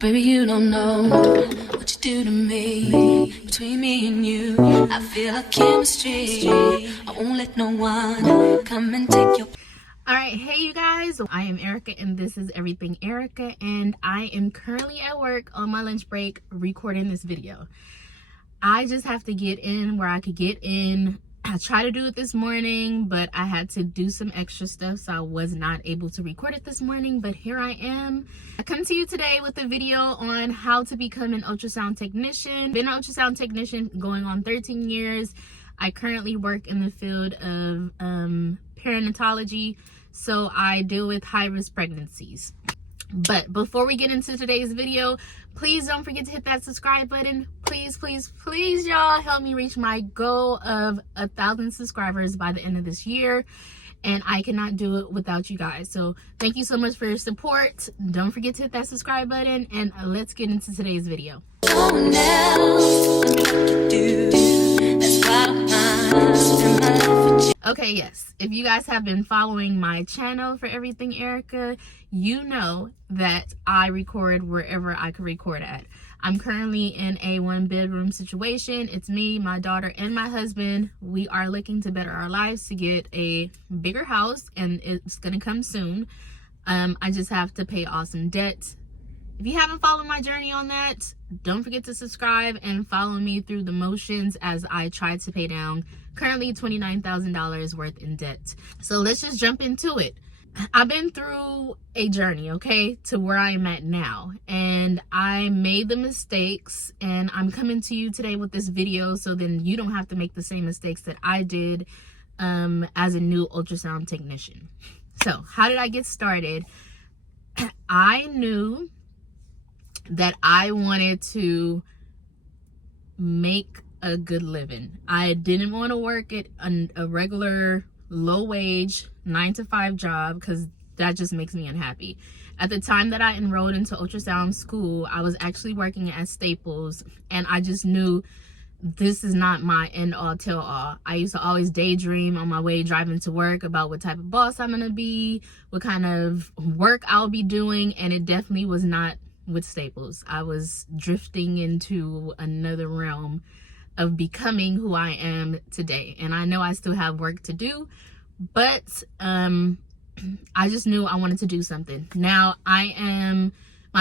Baby, you don't know what you do to me. Between me and you, I feel like chemistry. I won't let no one come and take your... Alright, hey you guys, I am Erica and this is Everything Erica, and I am currently at work on my lunch break recording this video. I just have to get in where I could get in. I tried to do it this morning, but I had to do some extra stuff, so I was not able to record it this morning, but here I am. I come to you today with a video on how to become an ultrasound technician. Been an ultrasound technician going on 13 years. I currently work in the field of perinatology, so I deal with high-risk pregnancies. But before we get into today's video, please don't forget to hit that subscribe button. Please y'all help me reach my goal of 1,000 subscribers by the end of this year, and I cannot do it without you guys. So thank you so much for your support. Don't forget to hit that subscribe button, and let's get into today's video. Okay, yes, if you guys have been following my channel for Everything Erica, you know that I record wherever I could record at. I'm currently in a one-bedroom situation. It's me, my daughter, and my husband. We are looking to better our lives to get a bigger house, and it's gonna come soon. I just have to pay off some debt. If you haven't followed my journey on that, don't forget to subscribe and follow me through the motions as I try to pay down currently $29,000 worth in debt. So let's just jump into it. I've been through a journey, okay, to where I'm at now, and I made the mistakes, and I'm coming to you today with this video so then you don't have to make the same mistakes that I did as a new ultrasound technician. So how did I get started? I knew that I wanted to make a good living. I didn't want to work at a regular low wage 9-to-5 job because that just makes me unhappy. At the time that I enrolled into ultrasound school, I was actually working at Staples, and I just knew this is not my end all tell all. I used to always daydream on my way driving to work about what type of boss I'm gonna be, what kind of work I'll be doing, and it definitely was not with Staples. I was drifting into another realm of becoming who I am today, and I know I still have work to do, but I just knew I wanted to do something. Now my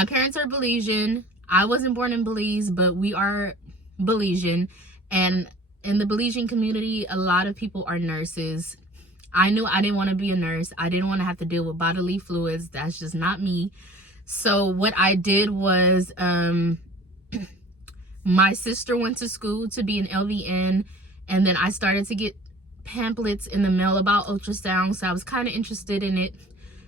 parents are Belizean. I wasn't born in Belize, but we are Belizean, and in the Belizean community, a lot of people are nurses. I knew I didn't want to be a nurse. I didn't want to have to deal with bodily fluids. That's just not me. So what I did was my sister went to school to be an LVN, and then I started to get pamphlets in the mail about ultrasound, so I was kind of interested in it.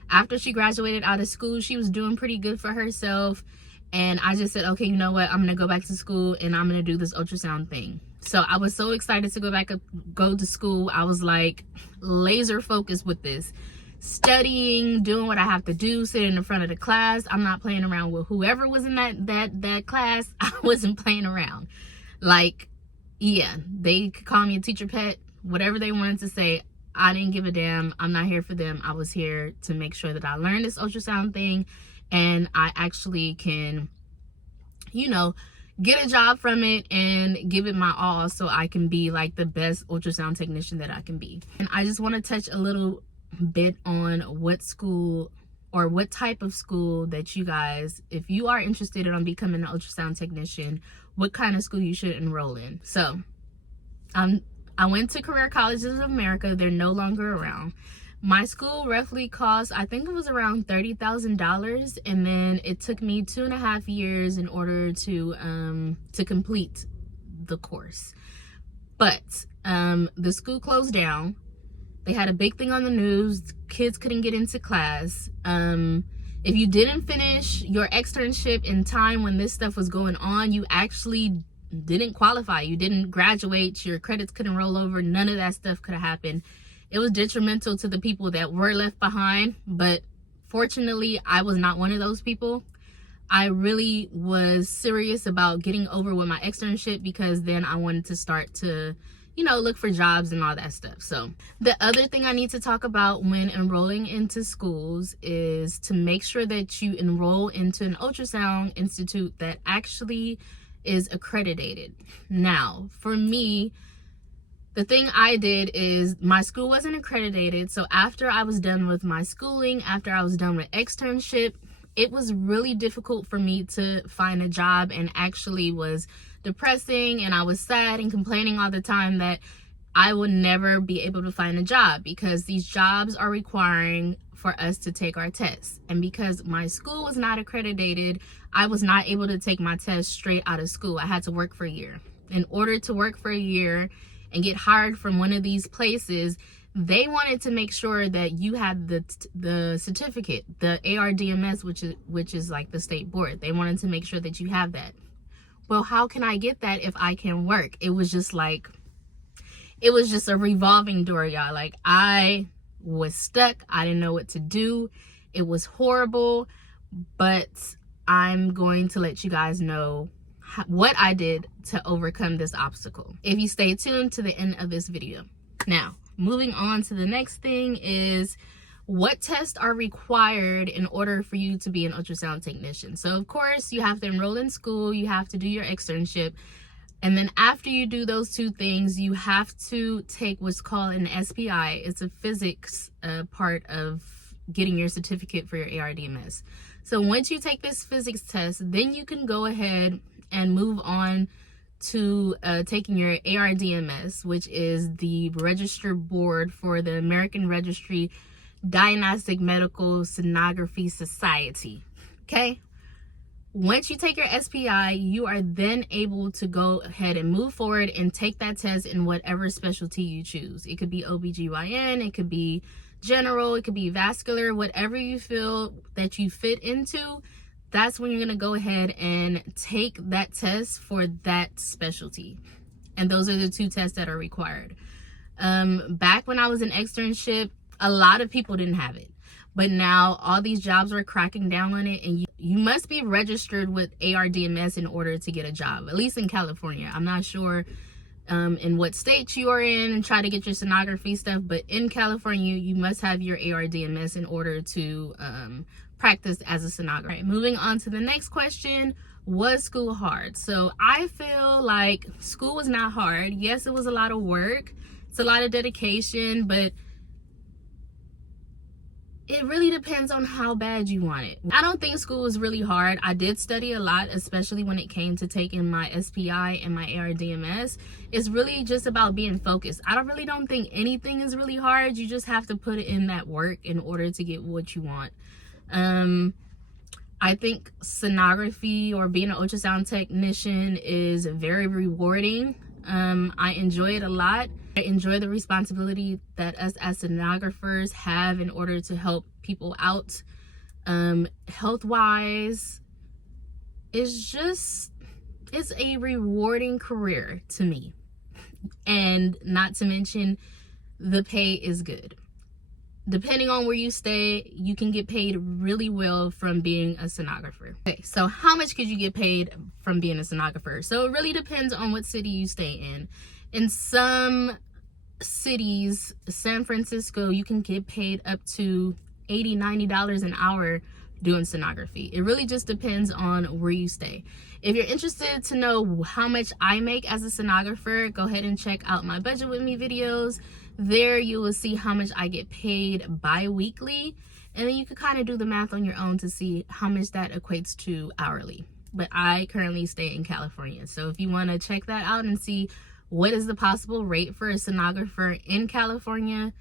After she graduated out of school, she was doing pretty good for herself, and I just said, okay, you know what, I'm gonna go back to school and I'm gonna do this ultrasound thing. So I was so excited to go to school. I was like laser focused with this, studying, doing what I have to do, sitting in front of the class. I'm not playing around with whoever was in that class. I wasn't playing around. Like, yeah, they could call me a teacher pet, whatever they wanted to say. I didn't give a damn. I'm not here for them. I was here to make sure that I learned this ultrasound thing, and I actually can, you know, get a job from it and give it my all so I can be like the best ultrasound technician that I can be. And I just want to touch a little bit on what school or what type of school that you guys, if you are interested in becoming an ultrasound technician, what kind of school you should enroll in. So I went to Career Colleges of America. They're no longer around. My school roughly cost, I think it was around $30,000, and then it took me 2.5 years in order to complete the course. But the school closed down. They had a big thing on the news. Kids couldn't get into class. If you didn't finish your externship in time when this stuff was going on, you actually didn't qualify. You didn't graduate. Your credits couldn't roll over. None of that stuff could have happened. It was detrimental to the people that were left behind, but fortunately, I was not one of those people. I really was serious about getting over with my externship because then I wanted to start to, you know, look for jobs and all that stuff. So the other thing I need to talk about when enrolling into schools is to make sure that you enroll into an ultrasound institute that actually is accredited. Now, for me, the thing I did is my school wasn't accredited. So after I was done with my schooling, after I was done with externship, it was really difficult for me to find a job, and actually was depressing, and I was sad and complaining all the time that I would never be able to find a job because these jobs are requiring for us to take our tests. And because my school was not accredited, I was not able to take my test straight out of school. I had to work for a year. In order to work for a year and get hired from one of these places, they wanted to make sure that you had the certificate, the ARDMS, which is like the state board. They wanted to make sure that you have that. Well, how can I get that if I can work? It was just a revolving door, y'all. Like, I was stuck. I didn't know what to do. It was horrible, but I'm going to let you guys know what I did to overcome this obstacle if you stay tuned to the end of this video. Now, moving on to the next thing is what tests are required in order for you to be an ultrasound technician. So of course you have to enroll in school, you have to do your externship, and then after you do those two things, you have to take what's called an SPI. It's a physics part of getting your certificate for your ARDMS. So once you take this physics test, then you can go ahead and move on to taking your ARDMS, which is the registered board for the American Registry Diagnostic Medical Sonography Society. Okay, once you take your SPI, you are then able to go ahead and move forward and take that test in whatever specialty you choose. It could be OBGYN, it could be general, it could be vascular, whatever you feel that you fit into. That's when you're going to go ahead and take that test for that specialty. And those are the two tests that are required. Back when I was in externship, a lot of people didn't have it. But now all these jobs are cracking down on it, and you must be registered with ARDMS in order to get a job, at least in California. I'm not sure in what state you are in and try to get your sonography stuff, but in California, you must have your ARDMS in order to practice as a sonographer. Right, moving on to the next question. Was school hard? So I feel like school was not hard. Yes, it was a lot of work. It's a lot of dedication, but it really depends on how bad you want it. I don't think school was really hard. I did study a lot, especially when it came to taking my SPI and my ARDMS. It's really just about being focused. I really don't think anything is really hard. You just have to put in that work in order to get what you want. I think sonography or being an ultrasound technician is very rewarding. I enjoy it a lot. I enjoy the responsibility that us as sonographers have in order to help people out health-wise. It's a rewarding career to me. And not to mention, the pay is good. Depending on where you stay, you can get paid really well from being a sonographer. Okay, so how much could you get paid from being a sonographer? So it really depends on what city you stay in. In some cities, San Francisco, you can get paid up to $80, $90 an hour doing sonography. It really just depends on where you stay. If you're interested to know how much I make as a sonographer, go ahead and check out my Budget With Me videos. There you will see how much I get paid bi-weekly, and then you can kind of do the math on your own to see how much that equates to hourly. But I currently stay in California, so if you want to check that out and see what is the possible rate for a sonographer in California,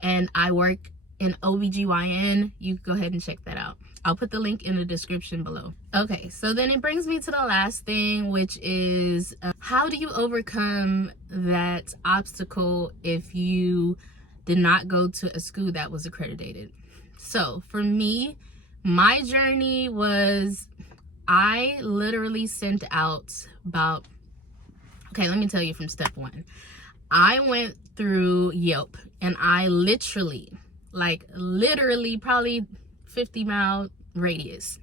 and I work in OBGYN, you can go ahead and check that out. I'll put the link in the description below. Okay, so then it brings me to the last thing, which is how do you overcome that obstacle if you did not go to a school that was accredited? So for me, my journey was, I literally sent out about, okay, let me tell you from step one. I went through Yelp, and I literally probably 50-mile radius,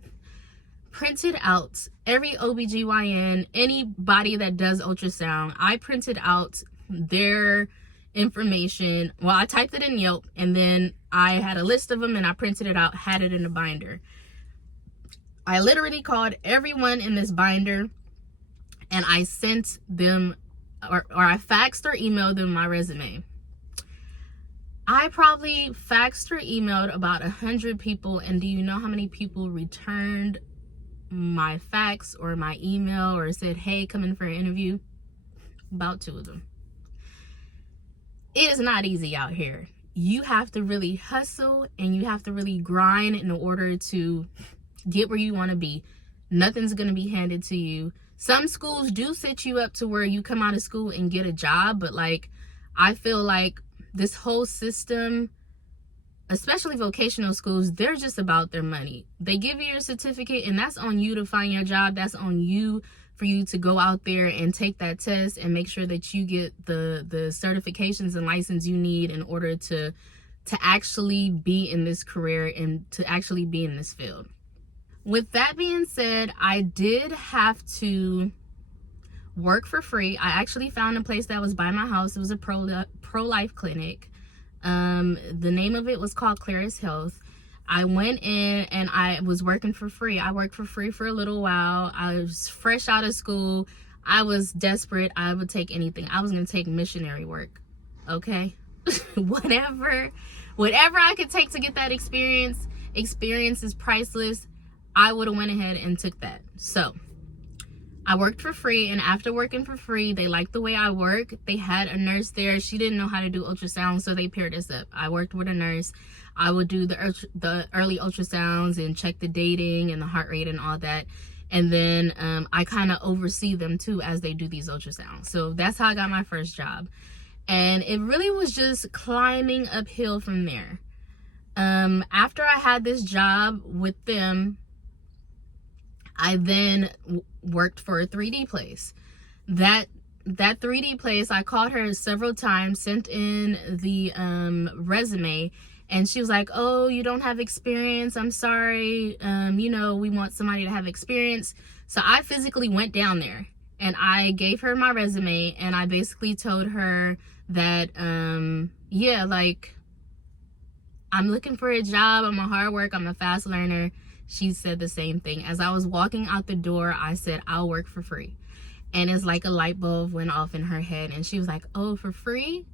printed out every OBGYN, anybody that does ultrasound. I printed out their information. Well, I typed it in Yelp, and then I had a list of them and I printed it out, had it in a binder. I literally called everyone in this binder and I sent them, or I faxed or emailed them my resume. I probably faxed or emailed about 100 people, and do you know how many people returned my fax or my email or said, hey, come in for an interview? About 2 of them. It is not easy out here. You have to really hustle and you have to really grind in order to get where you want to be. Nothing's going to be handed to you. Some schools do set you up to where you come out of school and get a job, but like, I feel like this whole system, especially vocational schools, they're just about their money. They give you your certificate and that's on you to find your job. That's on you for you to go out there and take that test and make sure that you get the certifications and license you need in order to actually be in this career and to actually be in this field. With that being said, I did have to work for free. I actually found a place that was by my house. It was a pro-life clinic. The name of it was called Claris Health. I went in and I was working for free. I worked for free for a little while. I was fresh out of school. I was desperate. I would take anything. I was going to take missionary work. Okay? whatever I could take to get that experience. Experience is priceless. I would have went ahead and took that. So I worked for free, and after working for free, they liked the way I work. They had a nurse there. She didn't know how to do ultrasound, so they paired us up. I worked with a nurse. I would do the early ultrasounds and check the dating and the heart rate and all that. And then I kind of oversee them too as they do these ultrasounds. So that's how I got my first job. And it really was just climbing uphill from there. After I had this job with them, I then worked for a 3D place. That 3D place, I called her several times, sent in the resume, and she was like, oh, you don't have experience, I'm sorry, we want somebody to have experience. So I physically went down there and I gave her my resume, and I basically told her that I'm looking for a job, I'm a hard worker, I'm a fast learner. She said the same thing. As I was walking out the door, I said, I'll work for free. And it's like a light bulb went off in her head, and she was like, oh, for free?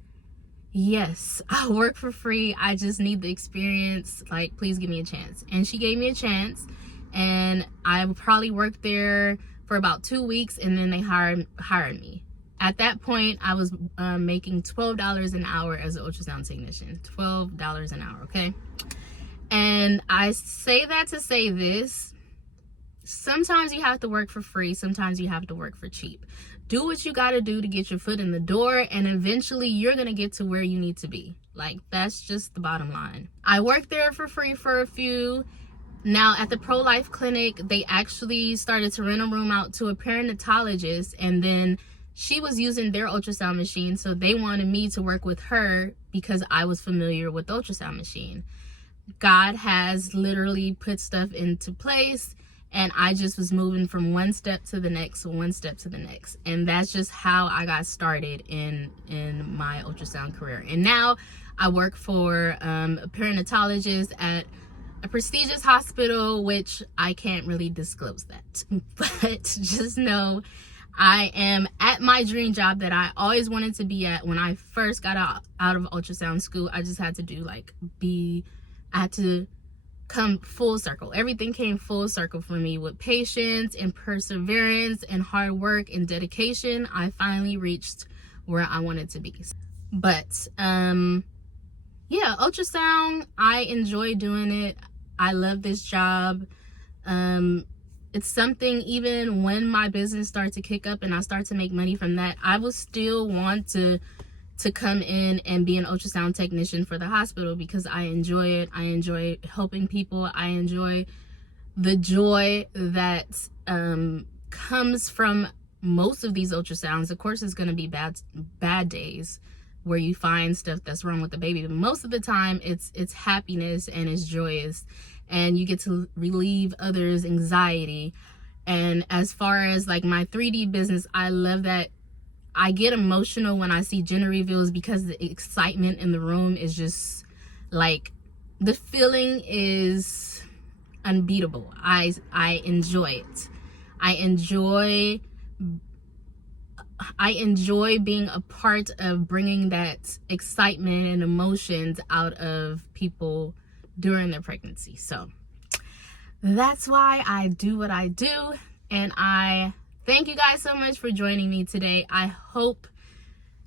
Yes, I'll work for free. I just need the experience. Like, please give me a chance. And she gave me a chance, and I probably worked there for about 2 weeks, and then they hired me. At that point, I was making $12 an hour as an ultrasound technician. $12 an hour, okay? And I say that to say this: sometimes you have to work for free, sometimes you have to work for cheap. Do what you got to do to get your foot in the door, and eventually you're going to get to where you need to be. Like, that's just the bottom line. I worked there for free for a few. Now, at the pro-life clinic, they actually started to rent a room out to a perinatologist, and then she was using their ultrasound machine, so they wanted me to work with her because I was familiar with the ultrasound machine. God has literally put stuff into place, and I just was moving from one step to the next, one step to the next. And that's just how I got started in my ultrasound career. And now I work for a perinatologist at a prestigious hospital, which I can't really disclose that. But just know I am at my dream job that I always wanted to be at when I first got out of ultrasound school. I just had to I had to come full circle. Everything came full circle for me with patience and perseverance and hard work and dedication. I finally reached where I wanted to be. But ultrasound, I enjoy doing it. I love this job. It's something, even when my business starts to kick up and I start to make money from that, I will still want to come in and be an ultrasound technician for the hospital because I enjoy it. I enjoy helping people. I enjoy the joy that comes from most of these ultrasounds. Of course, it's going to be bad days where you find stuff that's wrong with the baby, but most of the time it's happiness and it's joyous, and you get to relieve others' anxiety. And as far as like my 3D business, I love that I get emotional when I see gender reveals because the excitement in the room is just like, the feeling is unbeatable. I enjoy it. I enjoy being a part of bringing that excitement and emotions out of people during their pregnancy. So that's why I do what I do, and I thank you guys so much for joining me today. I hope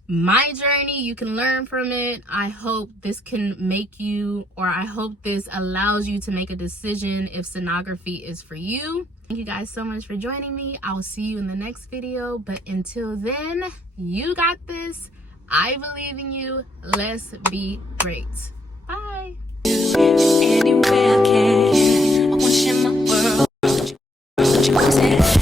my journey, you can learn from it. I hope this can make you, or I hope this allows you to make a decision if sonography is for you. Thank you guys so much for joining me. I will see you in the next video, but until then, you got this. I believe in you. Let's be great. Bye. Anywhere I can, I wanna share my world. What you say?